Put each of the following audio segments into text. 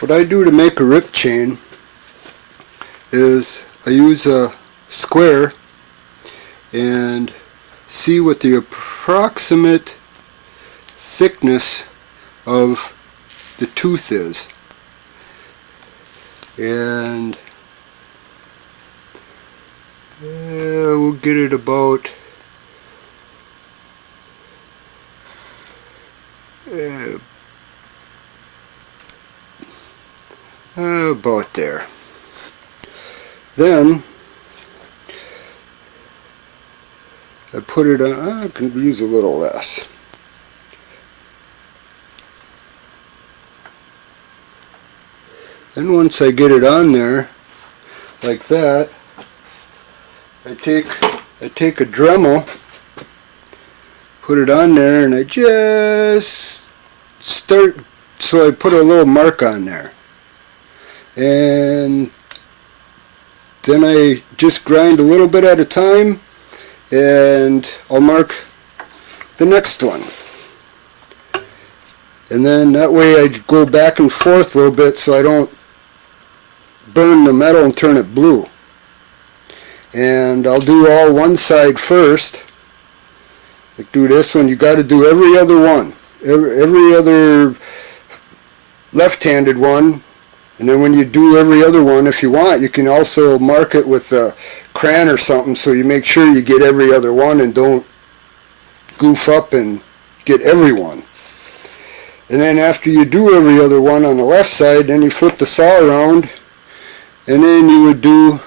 What I do to make a rip chain is I use a square and see what the approximate thickness of the tooth is, and we'll get it about about there. Then I put it on, I can use a little less. Then once I get it on there like that, I take a Dremel, put it on there, and I just start, so I put a little mark on there, and then I just grind a little bit at a time, and I'll mark the next one. And then that way I go back and forth a little bit so I don't burn the metal and turn it blue. And I'll do all one side first. Like do this one, you got to do every other one, every other left-handed one. And then when you do every other one, if you want, you can also mark it with a crayon or something so you make sure you get every other one and don't goof up and get every one. And then after you do every other one on the left side, then you flip the saw around, and then you would do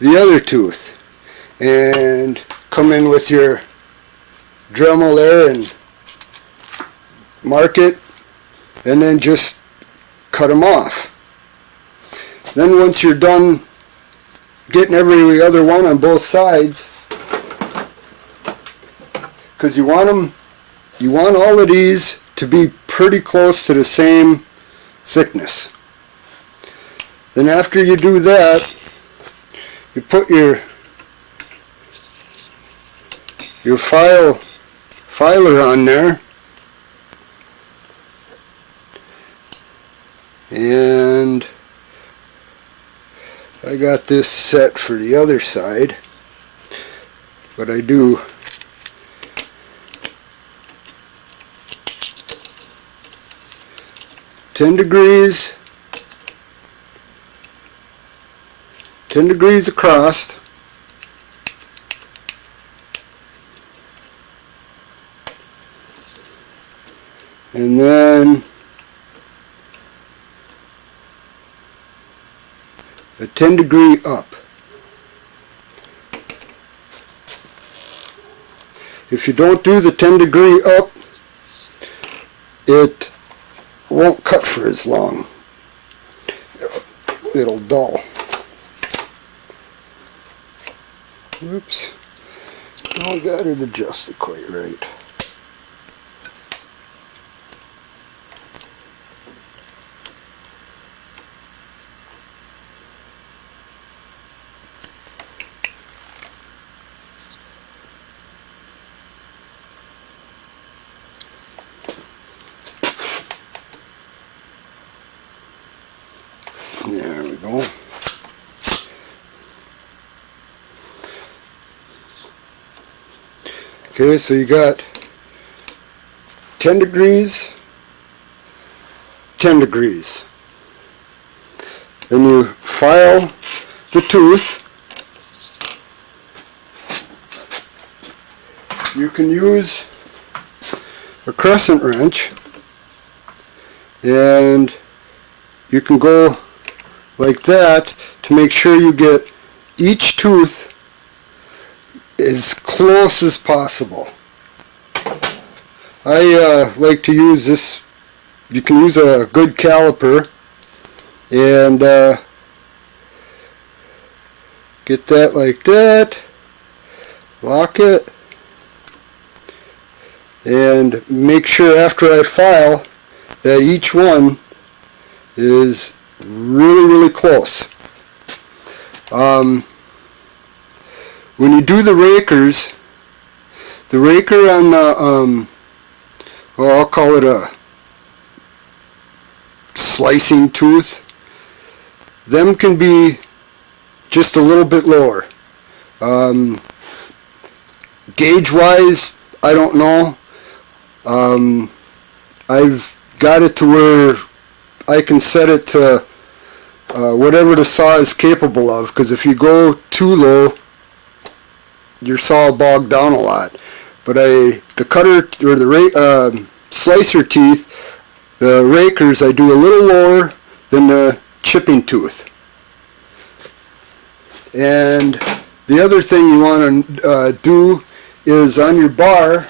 the other tooth. And come in with your Dremel there and mark it, and then just cut them off. Then once you're done getting every other one on both sides, because you want all of these to be pretty close to the same thickness. Then after you do that, you put your filer on there, and I got this set for the other side, but I do ten degrees across, and then a 10-degree up. If you don't do the 10-degree up, it won't cut for as long. It'll dull. Whoops. I got it adjusted quite right. There we go. Okay, so you got 10 degrees, 10 degrees. Then you file the tooth. You can use a crescent wrench, and you can go like that to make sure you get each tooth as close as possible. I like to use this, you can use a good caliper, and get that like that, lock it, and make sure after I file that each one is really close. When you do the rakers, the raker on the, well, I'll call it a slicing tooth, them can be just a little bit lower. Gauge wise, I don't know. I've got it to where I can set it to whatever the saw is capable of, because if you go too low, your saw will bog down a lot. But the cutter or the slicer teeth, the rakers, I do a little lower than the chipping tooth. And the other thing you want to do is on your bar,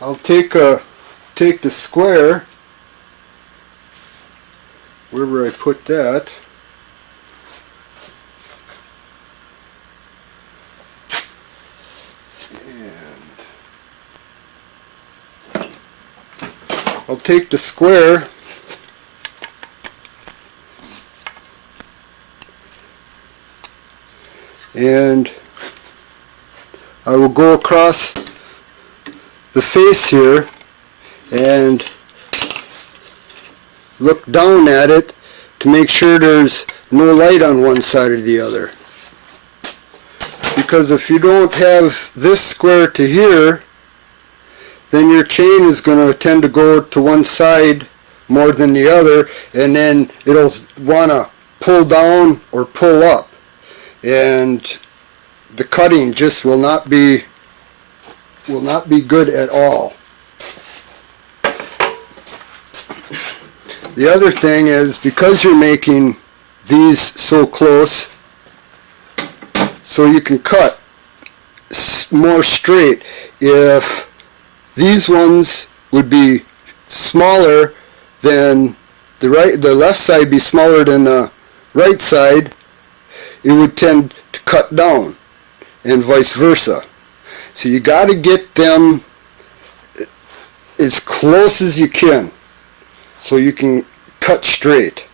I'll take the square, wherever I put that, and I'll take the square and I will go across the face here and look down at it to make sure there's no light on one side or the other. Because if you don't have this square to here, then your chain is going to tend to go to one side more than the other, and then it'll want to pull down or pull up, and the cutting just will not be good at all. The other thing is, because you're making these so close, so you can cut more straight. If these ones would be smaller than the left side be smaller than the right side, it would tend to cut down, and vice versa. So you got to get them as close as you can so you can cut straight.